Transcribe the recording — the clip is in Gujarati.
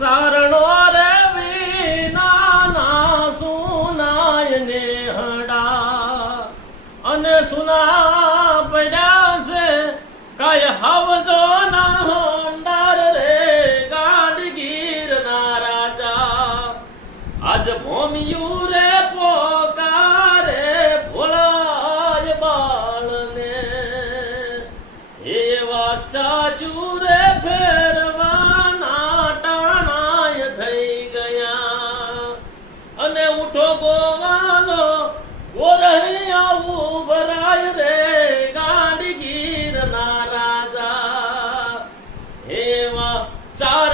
સારણો રે વિના સુનાય ને હડા અને સુના પડ્યા છે કાય હવજો ના હોંડાર રે ગાંડગીર ના રાજા આજ ભોમિયું રે પોકારે ભોળાય બાળને એવા ચાચુ રે ફેરવાના ટાણાય થઈ ગયા અને ઉઠો ગોવાલો ગોરહી આવું ભરાય રે ગાંડગીર ના રાજા એવા ચાર